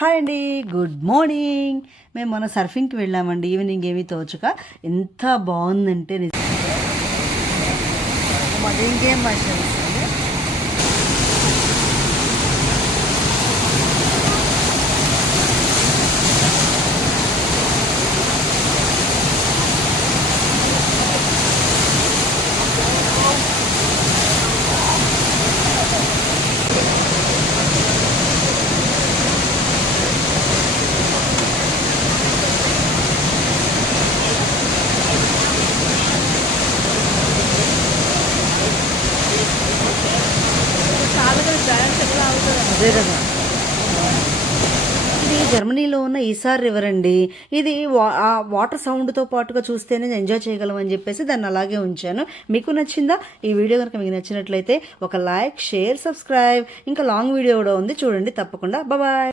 Hi అండి, good morning. మేము మన సర్ఫింగ్కి వెళ్ళామండి. ఈవినింగ్ ఏమీ తోచక ఎంత బాగుందంటే మాది ఇంకేం మషన్స్ అదే కదా. ఇది జర్మనీలో ఉన్న ఈసార్ రివర్ అండి. ఇది ఆ వాటర్ సౌండ్తో పాటుగా చూస్తేనే ఎంజాయ్ చేయగలం అని చెప్పేసి దాన్ని అలాగే ఉంచాను. మీకు నచ్చిందా? ఈ వీడియో కనుక మీకు నచ్చినట్లయితే ఒక లైక్, షేర్, సబ్స్క్రైబ్. ఇంకా లాంగ్ వీడియో కూడా ఉంది, చూడండి తప్పకుండా. బాయ్.